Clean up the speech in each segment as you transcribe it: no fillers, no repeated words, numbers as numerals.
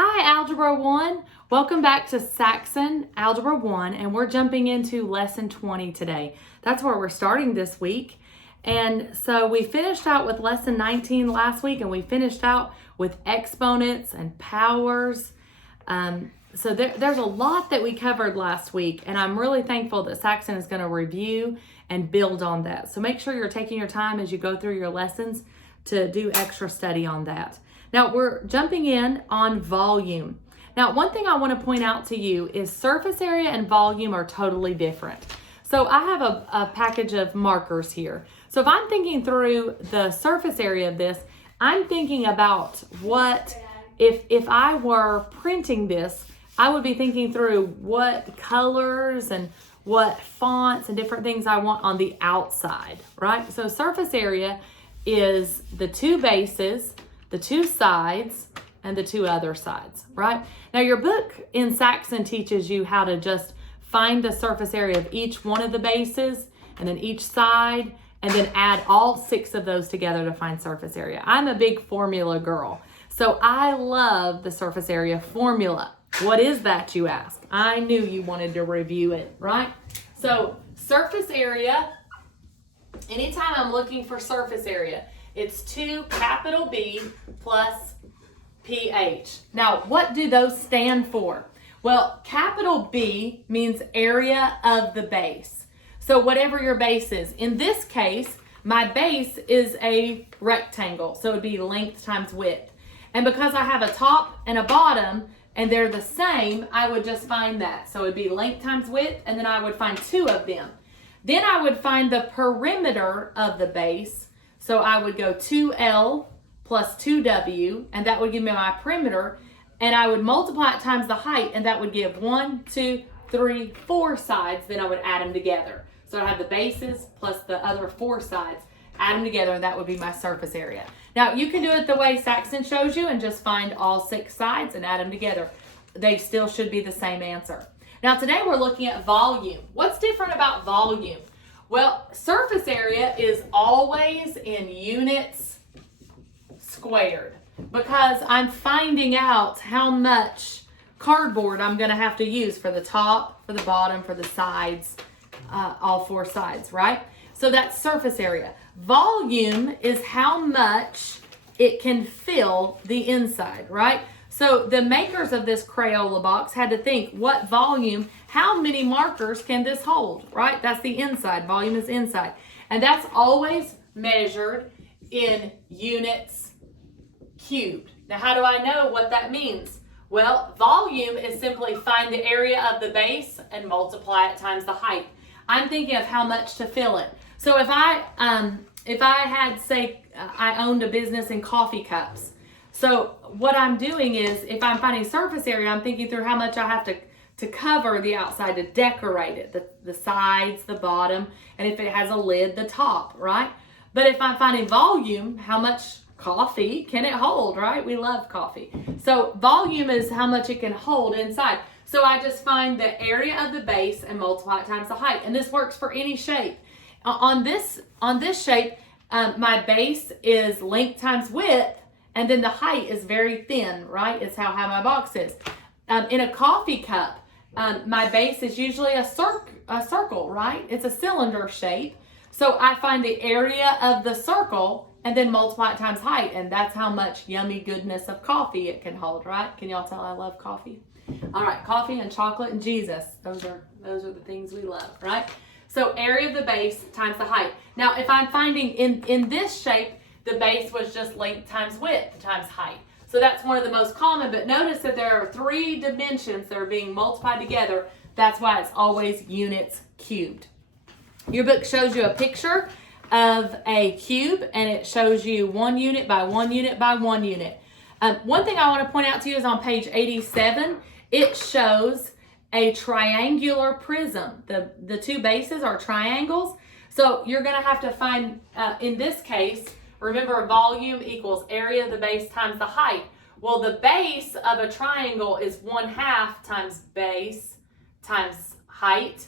Hi, Algebra 1. Welcome back to Saxon Algebra 1, and we're jumping into Lesson 20 today. That's where we're starting this week. And so we finished out with Lesson 19 last week, and we finished out with exponents and powers. So there's a lot that we covered last week, and I'm really thankful that Saxon is going to review and build on that. So make sure you're taking your time as you go through your lessons to do extra study on that. Now we're jumping in on volume. Now one thing I want to point out to you is surface area and volume are totally different. So I have a package of markers here. So if I'm thinking through the surface area of this, I'm thinking about what, if I were printing this, I would be thinking through what colors and what fonts and different things I want on the outside, right? So surface area is the two bases, the two sides, and the two other sides, right? Now your book in Saxon teaches you how to just find the surface area of each one of the bases and then each side, and then add all 6 of those together to find surface area. I'm a big formula girl, so I love the surface area formula. What is that, you ask? I knew you wanted to review it, right? So surface area, anytime I'm looking for surface area, it's 2 capital B plus PH. Now, what do those stand for? Well, capital B means area of the base. So whatever your base is. In this case, my base is a rectangle. So it would be length times width. And because I have a top and a bottom, and they're the same, I would just find that. So it would be length times width, and then I would find 2 of them. Then I would find the perimeter of the base. So I would go 2L plus 2W, and that would give me my perimeter, and I would multiply it times the height, and that would give 1, 2, 3, 4 sides. Then I would add them together. So I have the bases plus the other 4 sides, add them together, and that would be my surface area. Now you can do it the way Saxon shows you and just find all 6 sides and add them together. They still should be the same answer. Now today we're looking at volume. What's different about volume? Well, surface area is always in units squared because I'm finding out how much cardboard I'm going to have to use for the top, for the bottom, for the sides, all 4 sides, right? So that's surface area. Volume is how much it can fill the inside, right? So the makers of this Crayola box had to think, what volume, how many markers can this hold, right? That's the inside. Volume is inside. And that's always measured in units cubed. Now, how do I know what that means? Well, volume is simply find the area of the base and multiply it times the height. I'm thinking of how much to fill it. So if I had, say, I owned a business in coffee cups. So what I'm doing is, if I'm finding surface area, I'm thinking through how much I have to cover the outside to decorate it, the sides, the bottom, and if it has a lid, the top, right? But if I'm finding volume, how much coffee can it hold, right? We love coffee. So volume is how much it can hold inside. So I just find the area of the base and multiply it times the height. And this works for any shape. On this shape, my base is length times width, and then the height is very thin, right? It's how high my box is. In a coffee cup, my base is usually a circle, right? It's a cylinder shape. So I find the area of the circle and then multiply it times height, and that's how much yummy goodness of coffee it can hold, right? Can y'all tell I love coffee? All right, coffee and chocolate and Jesus. Those are the things we love, right? So area of the base times the height. Now, if I'm finding in this shape, the base was just length times width times height. So that's one of the most common, but notice that there are 3 dimensions that are being multiplied together. That's why it's always units cubed. Your book shows you a picture of a cube, and it shows you 1 unit by 1 unit by 1 unit. One thing I want to point out to you is on page 87, it shows a triangular prism. The 2 bases are triangles. So you're going to have to find, in this case, remember volume equals area of the base times the height. Well, the base of a triangle is 1/2 times base times height.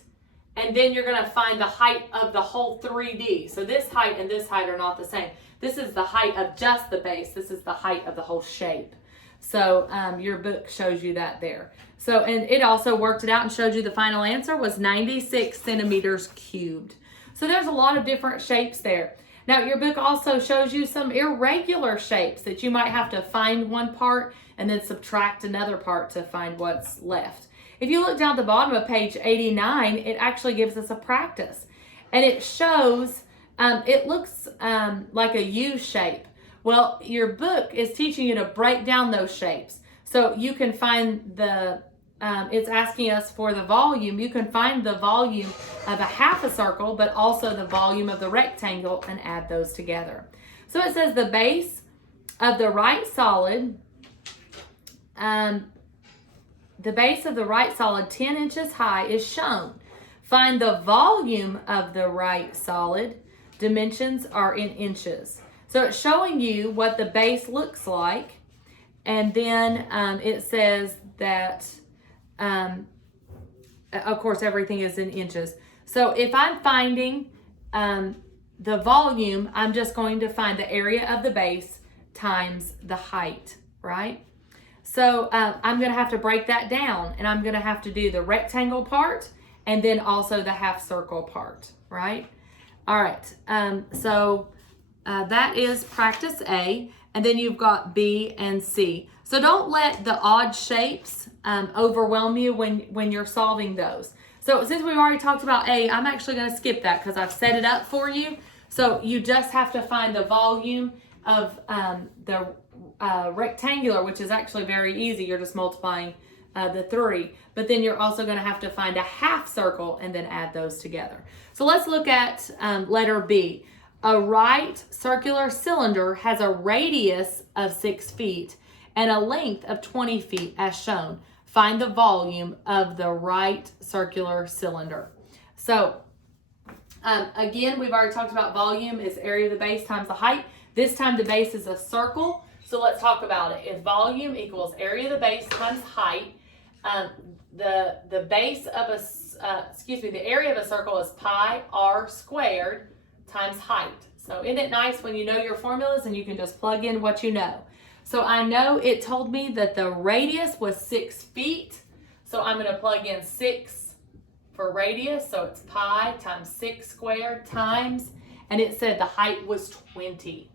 And then you're going to find the height of the whole 3D. So this height and this height are not the same. This is the height of just the base. This is the height of the whole shape. So your book shows you that there. So, and it also worked it out and showed you the final answer was 96 centimeters cubed. So there's a lot of different shapes there. Now your book also shows you some irregular shapes that you might have to find one part and then subtract another part to find what's left. If you look down at the bottom of page 89, it actually gives us a practice. And it shows, it looks like a U shape. Well, your book is teaching you to break down those shapes. So you can find the, it's asking us for the volume. You can find the volume of a half a circle, but also the volume of the rectangle and add those together. So it says the base of the right solid, the base of the right solid 10 inches high is shown. Find the volume of the right solid. Dimensions are in inches. So it's showing you what the base looks like. And then it says that, of course, everything is in inches. So if I'm finding the volume, I'm just going to find the area of the base times the height, right? So I'm going to have to break that down, and I'm going to have to do the rectangle part and then also the half circle part, right? All right, so that is practice A, and then you've got B and C. So don't let the odd shapes overwhelm you when you're solving those. So since we've already talked about A, I'm actually going to skip that because I've set it up for you. So you just have to find the volume of the rectangular, which is actually very easy. You're just multiplying the 3. But then you're also going to have to find a half circle and then add those together. So let's look at letter B. A right circular cylinder has a radius of 6 feet and a length of 20 feet as shown. Find the volume of the right circular cylinder. So again, we've already talked about volume is area of the base times the height. This time the base is a circle. So let's talk about it. If volume equals area of the base times height, the base of the area of a circle is pi r squared times height. So isn't it nice when you know your formulas and you can just plug in what you know? So I know it told me that the radius was 6 feet. So I'm going to plug in 6 for radius. So it's pi times 6 squared times, and it said the height was 20.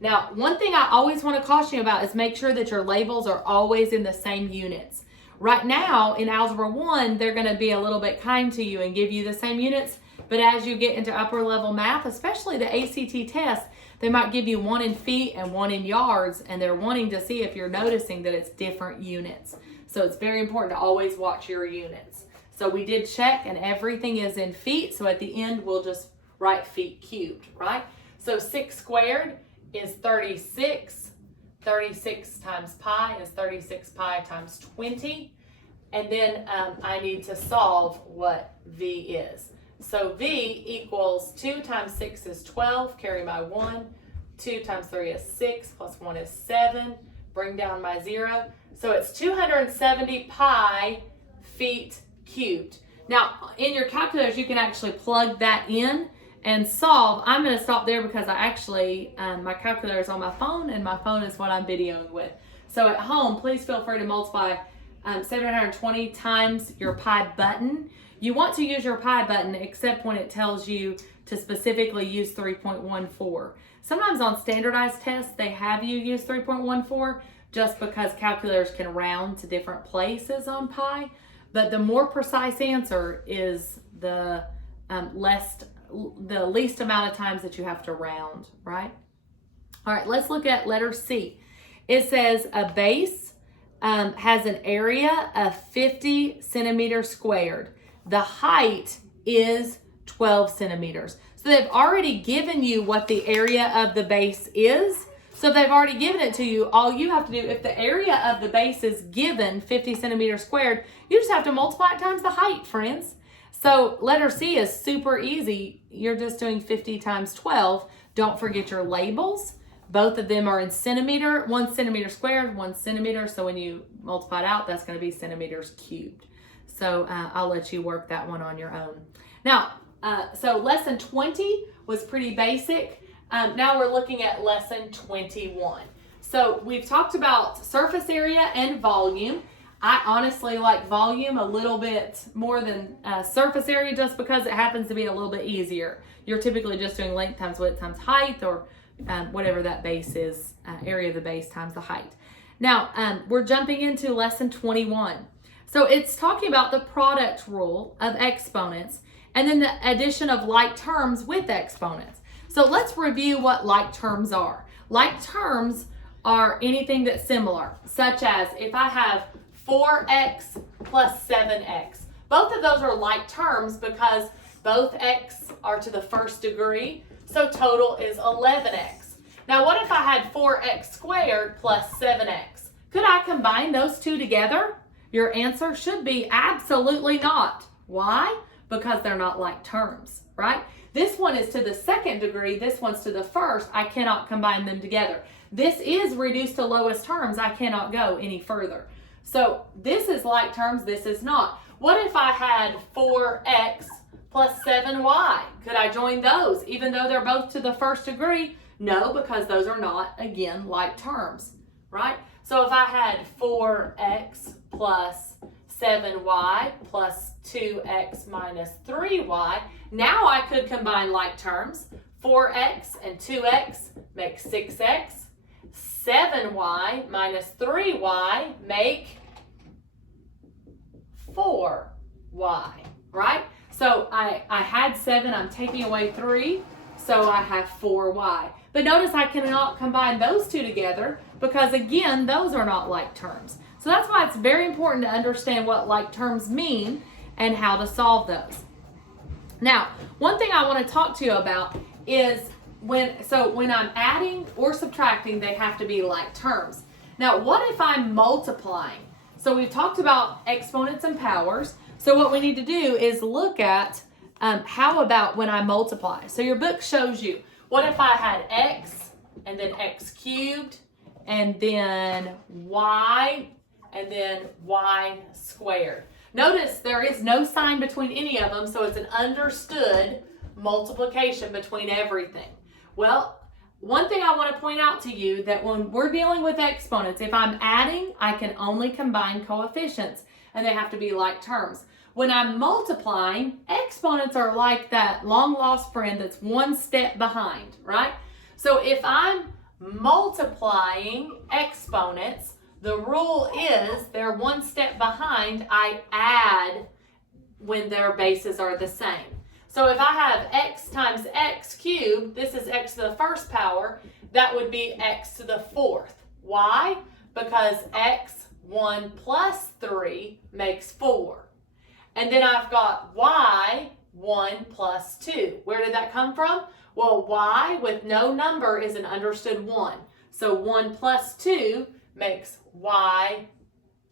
Now, one thing I always want to caution you about is make sure that your labels are always in the same units. Right now in Algebra 1, they're going to be a little bit kind to you and give you the same units. But as you get into upper level math, especially the ACT test, they might give you 1 in feet and 1 in yards, and they're wanting to see if you're noticing that it's different units. So it's very important to always watch your units. So we did check, and everything is in feet. So at the end, we'll just write feet cubed, right? So 6 squared is 36. 36 times pi is 36 pi times 20. And then I need to solve what V is. So V equals 2 times 6 is 12, carry my 1. 2 times 3 is 6, plus 1 is 7, bring down my 0. So it's 270 pi feet cubed. Now, in your calculators, you can actually plug that in and solve. I'm going to stop there because I actually, my calculator is on my phone, and my phone is what I'm videoing with. So at home, please feel free to multiply 720 times your pi button. You want to use your pi button except when it tells you to specifically use 3.14. Sometimes on standardized tests, they have you use 3.14 just because calculators can round to different places on pi. But the more precise answer is the least amount of times that you have to round, right? All right, let's look at letter C. It says a base has an area of 50 centimeters squared. The height is 12 centimeters. So they've already given you what the area of the base is. So if they've already given it to you, all you have to do, if the area of the base is given 50 centimeters squared, you just have to multiply it times the height, friends. So letter C is super easy. You're just doing 50 times 12. Don't forget your labels. Both of them are in centimeter, 1 centimeter squared, 1 centimeter. So when you multiply it out, that's going to be centimeters cubed. So I'll let you work that one on your own. Now, so lesson 20 was pretty basic. Now we're looking at lesson 21. So we've talked about surface area and volume. I honestly like volume a little bit more than surface area just because it happens to be a little bit easier. You're typically just doing length times width times height, or whatever that base is, area of the base times the height. Now, we're jumping into lesson 21. So it's talking about the product rule of exponents and then the addition of like terms with exponents. So let's review what like terms are. Like terms are anything that's similar, such as if I have 4x plus 7x. Both of those are like terms because both x are to the first degree, so total is 11x. Now what if I had 4x squared plus 7x? Could I combine those two together? Your answer should be absolutely not. Why? Because they're not like terms, right? This one is to the second degree, this one's to the first. I cannot combine them together. This is reduced to lowest terms. I cannot go any further. So this is like terms, this is not. What if I had 4x plus 7y? Could I join those even though they're both to the first degree? No, because those are not, again, like terms, right? So if I had 4x plus 7y plus 2x minus 3y, now I could combine like terms. 4x and 2x make 6x. 7y minus 3y make 4y, right? So I had 7, I'm taking away 3, so I have 4y. But notice I cannot combine those two together because, again, those are not like terms. So that's why it's very important to understand what like terms mean and how to solve those. Now, one thing I want to talk to you about is when I'm adding or subtracting, they have to be like terms. Now, what if I'm multiplying? So we've talked about exponents and powers. So what we need to do is look at how about when I multiply. So your book shows you, what if I had x and then x cubed and then y and then y squared. Notice there is no sign between any of them, so it's an understood multiplication between everything. Well, one thing I want to point out to you that when we're dealing with exponents, if I'm adding, I can only combine coefficients and they have to be like terms. When I'm multiplying, exponents are like that long lost friend that's one step behind, right? So if I'm multiplying exponents, the rule is they're one step behind. I add when their bases are the same. So if I have x times x cubed, this is x to the first power, that would be x to the fourth. Why? Because x1 plus 3 makes 4. And then I've got y1 plus 2. Where did that come from? Well, y with no number is an understood 1. So 1 plus 2 makes y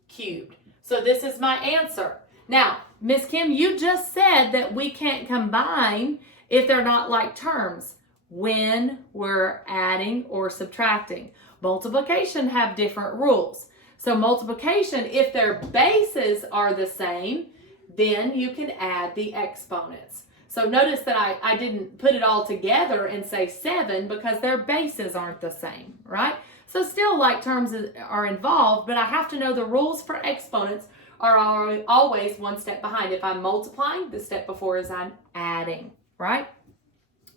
cubed. So this is my answer. Now, Miss Kim, you just said that we can't combine if they're not like terms when we're adding or subtracting. Multiplication have different rules. So multiplication, if their bases are the same, then you can add the exponents. So notice that I didn't put it all together and say 7 because their bases aren't the same, right? So still like terms are involved, but I have to know the rules for exponents are always one step behind. If I'm multiplying, the step before is I'm adding, right?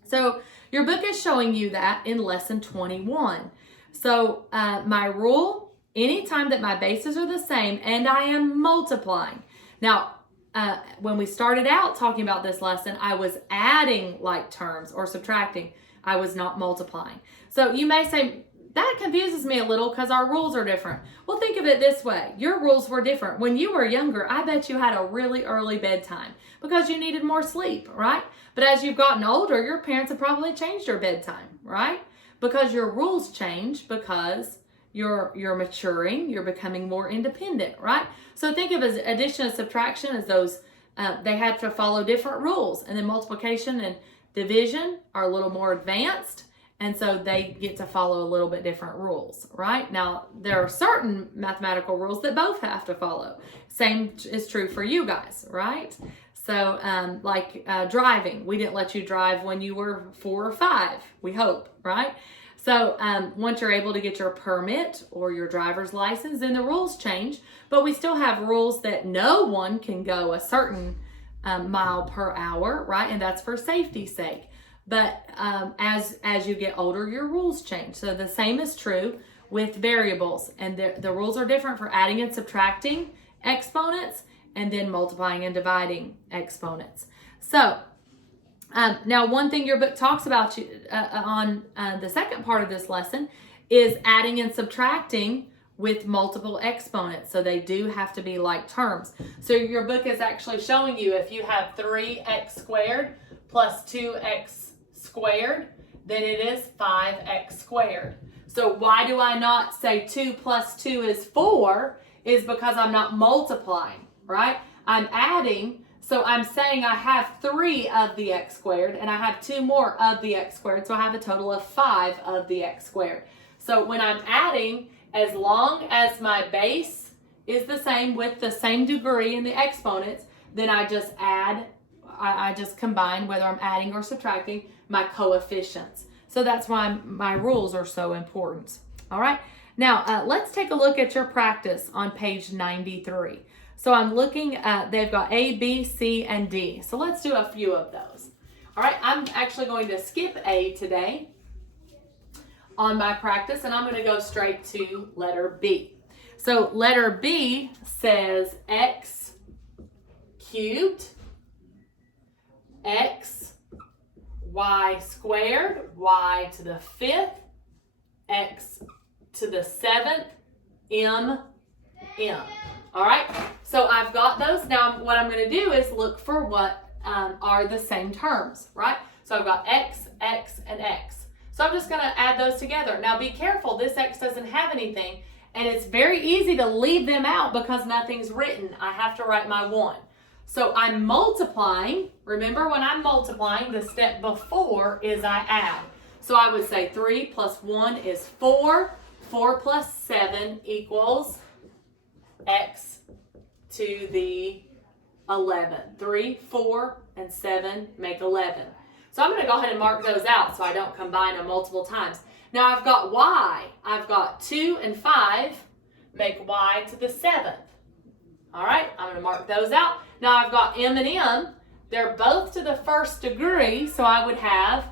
So your book is showing you that in lesson 21. So my rule, anytime that my bases are the same and I am multiplying. Now, when we started out talking about this lesson, I was adding like terms or subtracting. I was not multiplying. So you may say, that confuses me a little because our rules are different. Well, think of it this way. Your rules were different. When you were younger, I bet you had a really early bedtime because you needed more sleep, right? But as you've gotten older, your parents have probably changed your bedtime, right? Because your rules change because you're maturing, you're becoming more independent, right? So think of as addition and subtraction as those, they had to follow different rules. And then multiplication and division are a little more advanced. And so they get to follow a little bit different rules, right? Now, there are certain mathematical rules that both have to follow. Same is true for you guys, right? So like driving, we didn't let you drive when you were 4 or 5, we hope, right? So once you're able to get your permit or your driver's license, then the rules change. But we still have rules that no one can go a certain mile per hour, right? And that's for safety's sake. But as you get older, your rules change. So the same is true with variables. And the rules are different for adding and subtracting exponents and then multiplying and dividing exponents. So now one thing your book talks about on the second part of this lesson is adding and subtracting with multiple exponents. So they do have to be like terms. So your book is actually showing you if you have 3x squared plus 2x squared, then it is 5x squared. So why do I not say 2 plus 2 is 4? Is because I'm not multiplying, right? I'm adding. So I'm saying I have 3 of the x squared and I have 2 more of the x squared. So I have a total of 5 of the x squared. So when I'm adding, as long as my base is the same with the same degree in the exponents, then I just add, I just combine, whether I'm adding or subtracting, my coefficients. So that's why my rules are so important. All right. Now let's take a look at your practice on page 93. So I'm looking at, they've got A, B, C, and D. So let's do a few of those. All right, I'm actually going to skip A today on my practice, and I'm going to go straight to letter B. So letter B says x cubed, x, y squared, y to the 5th, x to the 7th, m. All right, so I've got those. Now what I'm going to do is look for what are the same terms, right? So I've got x, x, and x. So I'm just going to add those together. Now be careful, this x doesn't have anything, and it's very easy to leave them out because nothing's written. I have to write my 1. So I'm multiplying. Remember, when I'm multiplying, the step before is I add. So I would say 3 plus 1 is 4. 4 plus 7 equals x to the 11. 3, 4, and 7 make 11. So I'm going to go ahead and mark those out so I don't combine them multiple times. Now I've got y. I've got 2 and 5 make y to the 7th. All right, I'm going to mark those out. Now I've got m and m. They're both to the 1st degree, so I would have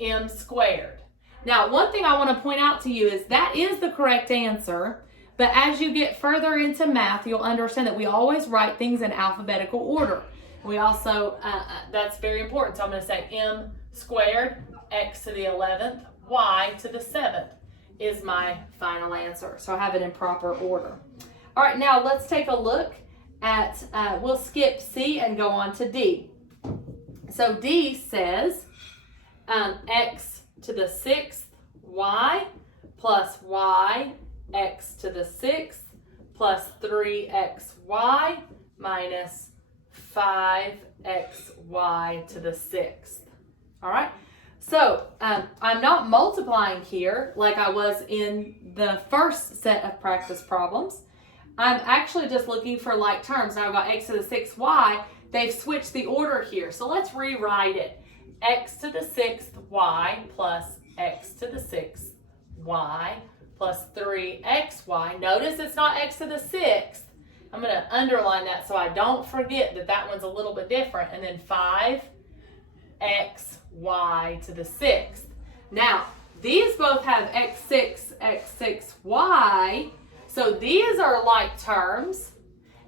m squared. Now, one thing I want to point out to you is that is the correct answer, but as you get further into math, you'll understand that we always write things in alphabetical order. We also, that's very important, so I'm going to say m squared, x to the 11th, y to the 7th is my final answer. So I have it in proper order. All right, now let's take a look at, we'll skip C and go on to D. So D says x to the 6th, y plus y, x to the 6th plus 3xy minus 5xy to the 6th. All right, so I'm not multiplying here like I was in the first set of practice problems. I'm actually just looking for like terms. Now I've got x to the 6th, y. They've switched the order here, so let's rewrite it. X to the 6th, y plus x to the 6th, y plus 3xy. Notice it's not x to the 6th. I'm going to underline that so I don't forget that that one's a little bit different. And then 5xy to the 6th. Now, these both have x6, x6y. So these are like terms.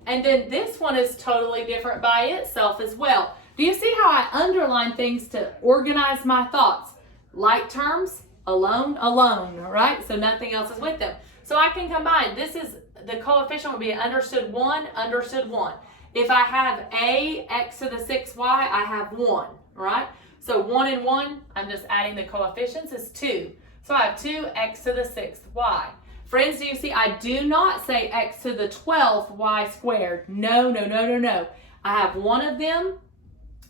And then this one is totally different by itself as well. Do you see how I underline things to organize my thoughts? Like terms, alone, alone, all right? So nothing else is with them. So I can combine. This is, the coefficient would be understood 1, understood 1. If I have a x to the 6y, I have 1, right? So 1 and 1, I'm just adding the coefficients, is 2. So I have 2x to the 6th y. Friends, do you see I do not say x to the 12th y squared. No, no, no, no, no. I have one of them.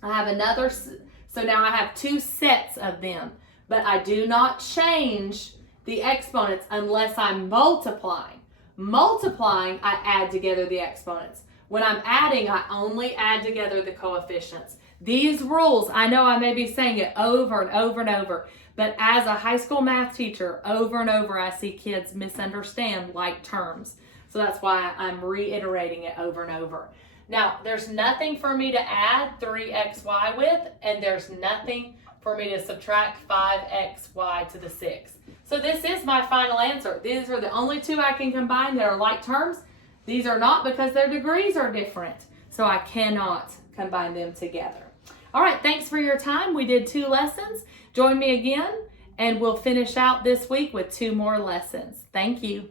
I have another, so now I have 2 sets of them, but I do not change the exponents unless I'm multiplying. Multiplying, I add together the exponents. When I'm adding, I only add together the coefficients. These rules, I know I may be saying it over and over and over, But as a high school math teacher, over and over, I see kids misunderstand like terms. So that's why I'm reiterating it over and over. Now, there's nothing for me to add 3xy with, and there's nothing for me to subtract 5xy to the 6. So this is my final answer. These are the only two I can combine that are like terms. These are not because their degrees are different. So I cannot combine them together. All right, thanks for your time. We did 2 lessons. Join me again, and we'll finish out this week with 2 more lessons. Thank you.